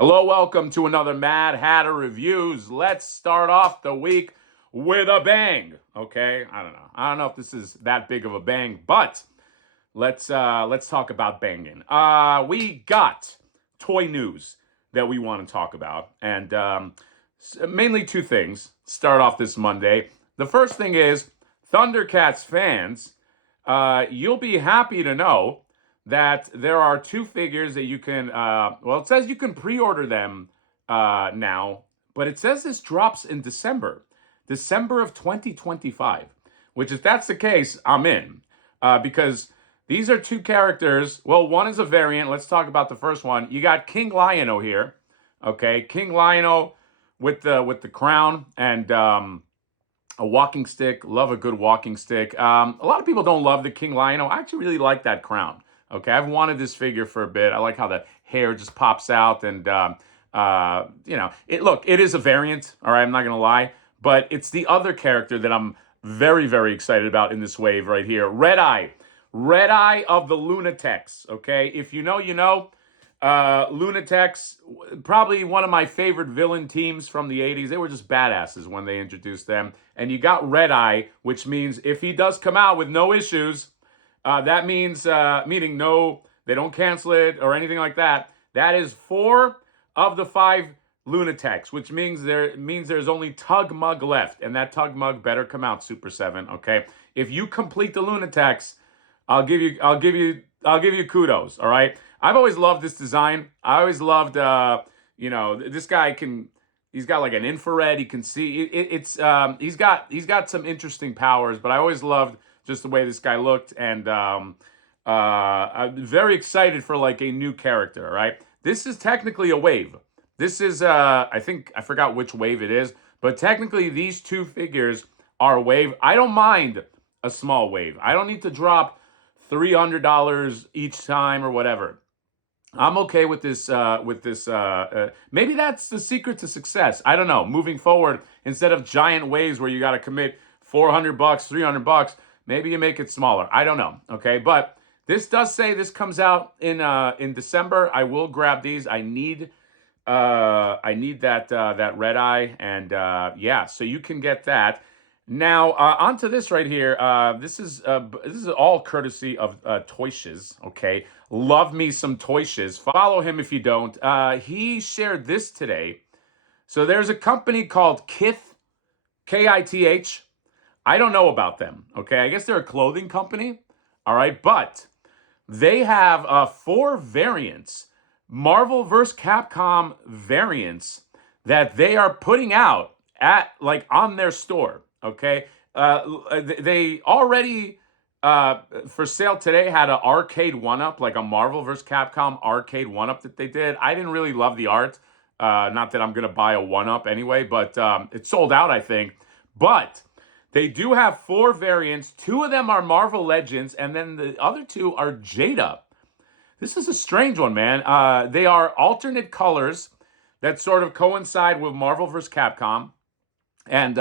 Hello, welcome to another Mad Hatter Reviews. Let's start off the week with a bang. Okay, I don't know if this is that big of a bang, but let's talk about banging. We got toy news that we want to talk about, and mainly two things. Start off this Monday. The first thing is Thundercats fans. You'll be happy to know that there are two figures that you can. Well, it says you can pre-order them now, but it says this drops in December of 2025. Which, if that's the case, I'm in because these are two characters. Well, one is a variant. Let's talk about the first one. You got King Lion-O here. Okay, King Lion-O with the crown and a walking stick. Love a good walking stick. A lot of people don't love the King Lion-O. I actually really like that crown. Okay, I've wanted this figure for a bit. I like how the hair just pops out, and it is a variant. All right, I'm not gonna lie, but it's the other character that I'm very, very excited about in this wave right here. Red Eye of the Lunatics. Okay, if you know, you know. Lunatics, probably one of my favorite villain teams from the 80s. They were just badasses when they introduced them. And you got Red Eye, which means if he does come out with no issues, that means, meaning no, they don't cancel it or anything like that. That is 4 of the 5 Lunatics, which means there's only Tug Mug left. And that Tug Mug better come out, Super 7, okay? If you complete the Lunatics, I'll give you kudos, all right? I've always loved this design. I always loved, this guy he's got like an infrared. He can see. He's got some interesting powers. But I always loved just the way this guy looked, and I'm very excited for like a new character. All right, this is technically a wave. This is I forgot which wave it is, but technically these two figures are a wave. I don't mind a small wave. I don't need to drop $300 each time or whatever. I'm okay with this. Maybe that's the secret to success. I don't know. Moving forward, instead of giant waves where you got to commit $400, $300, maybe you make it smaller. I don't know. Okay, but this does say this comes out in December. I will grab these. I need that Red Eye, and yeah, so you can get that. Now, onto this right here. This is all courtesy of Toyshiz. Okay, love me some Toyshiz. Follow him if you don't. He shared this today. So there's a company called Kith, Kith. I don't know about them. Okay, I guess they're a clothing company. All right, but they have 4 variants, Marvel vs. Capcom variants that they are putting out at on their store. Okay, they already for sale today had an arcade one-up, like a Marvel vs. Capcom arcade one-up that they did. I didn't really love the art. Not that I'm gonna buy a one-up anyway, but it sold out, I think. But they do have 4 variants. 2 of them are Marvel Legends, and then the other 2 are Jada. This is a strange one, man. They are alternate colors that sort of coincide with Marvel vs. Capcom, and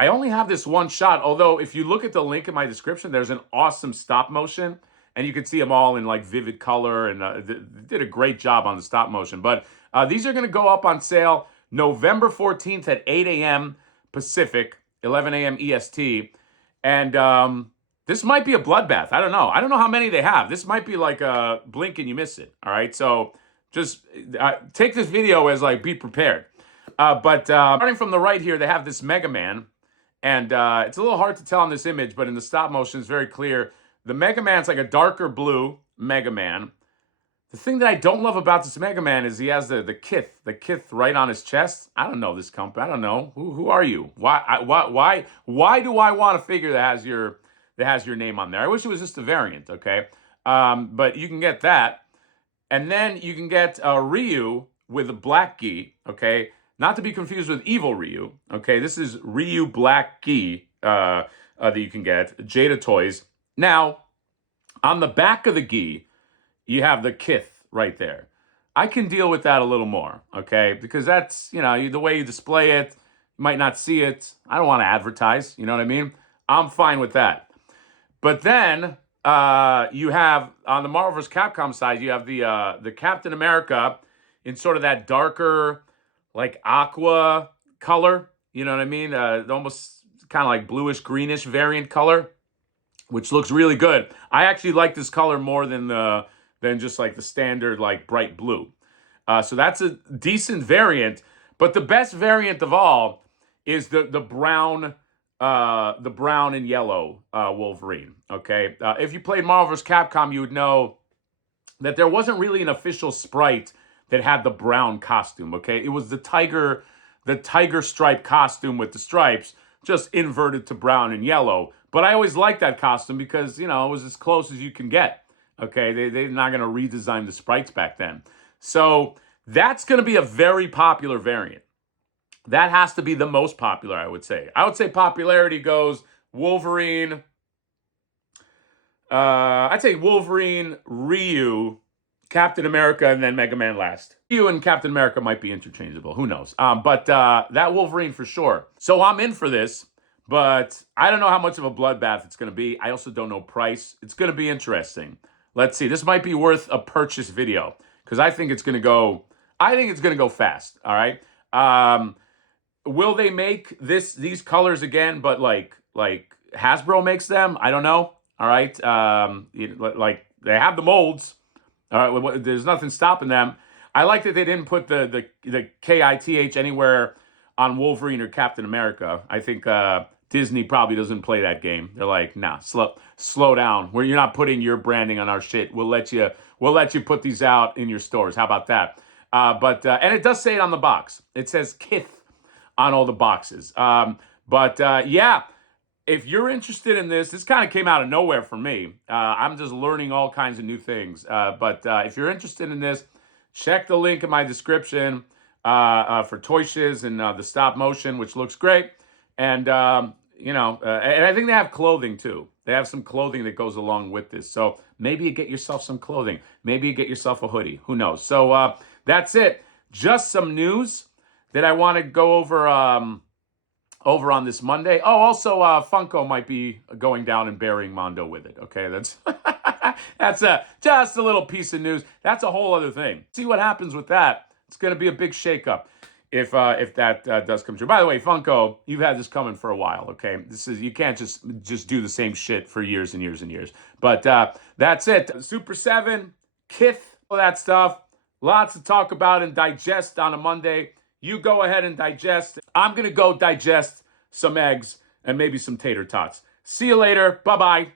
I only have this one shot, although if you look at the link in my description, there's an awesome stop motion, and you can see them all in like vivid color, and they did a great job on the stop motion. But these are going to go up on sale November 14th at 8 a.m. Pacific, 11 a.m. EST, and this might be a bloodbath. I don't know. I don't know how many they have. This might be like a blink and you miss it, all right? So just take this video as like, be prepared. But starting from the right here, they have this Mega Man. And it's a little hard to tell on this image, but in the stop motion, it's very clear. The Mega Man's like a darker blue Mega Man. The thing that I don't love about this Mega Man is he has the Kith right on his chest. I don't know this company. I don't know. Who are you? Why do I want a figure that has your name on there? I wish it was just a variant, okay? But you can get that. And then you can get Ryu with a black gi, okay? Not to be confused with Evil Ryu. Okay, this is Ryu Black Gi that you can get. Jada Toys. Now, on the back of the gi, you have the Kith right there. I can deal with that a little more, okay? Because that's, the way you display it, you might not see it. I don't want to advertise, you know what I mean? I'm fine with that. But then you have, on the Marvel vs. Capcom side, you have the Captain America. in sort of that darker, like aqua color. You know what I mean? Almost kind of like bluish greenish variant color, which looks really good. I actually like this color more than just like the standard like bright blue. So that's a decent variant. But the best variant of all is the brown and yellow Wolverine. Okay, if you played Marvel vs. Capcom, you would know that there wasn't really an official sprite that had the brown costume. Okay, it was the tiger stripe costume with the stripes, just inverted to brown and yellow. But I always liked that costume because, it was as close as you can get. Okay, they're not going to redesign the sprites back then. So that's going to be a very popular variant. That has to be the most popular, I would say. I would say popularity goes Wolverine. I'd say Wolverine, Ryu, Captain America, and then Mega Man last. Ryu and Captain America might be interchangeable. Who knows? But that Wolverine for sure. So I'm in for this, but I don't know how much of a bloodbath it's going to be. I also don't know price. It's going to be interesting. Let's see. This might be worth a purchase video because I think it's going to go. I think it's going to go fast. All right. Will they make these colors again? But like Hasbro makes them? I don't know. All right. Like they have the molds. All right. There's nothing stopping them. I like that they didn't put the KITH anywhere on Wolverine or Captain America. I think Disney probably doesn't play that game. They're like, nah, slow down. You're not putting your branding on our shit. We'll let you put these out in your stores. How about that? And it does say it on the box. It says Kith on all the boxes. Yeah, if you're interested in this kind of came out of nowhere for me. I'm just learning all kinds of new things. If you're interested in this, check the link in my description for Toy Shiz and the stop motion, which looks great. And, and I think they have clothing too. They have some clothing that goes along with this. So maybe you get yourself some clothing. Maybe you get yourself a hoodie. Who knows? So that's it. Just some news that I want to go over on this Monday. Oh, also Funko might be going down and burying Mondo with it. Okay, that's that's just a little piece of news. That's a whole other thing. See what happens with that. It's going to be a big shakeup if that does come true. By the way, Funko, you've had this coming for a while. Okay, you can't just do the same shit for years and years and years. But that's it. Super 7, Kith, all that stuff. Lots to talk about and digest on a Monday. You go ahead and digest. I'm going to go digest some eggs and maybe some tater tots. See you later. Bye-bye.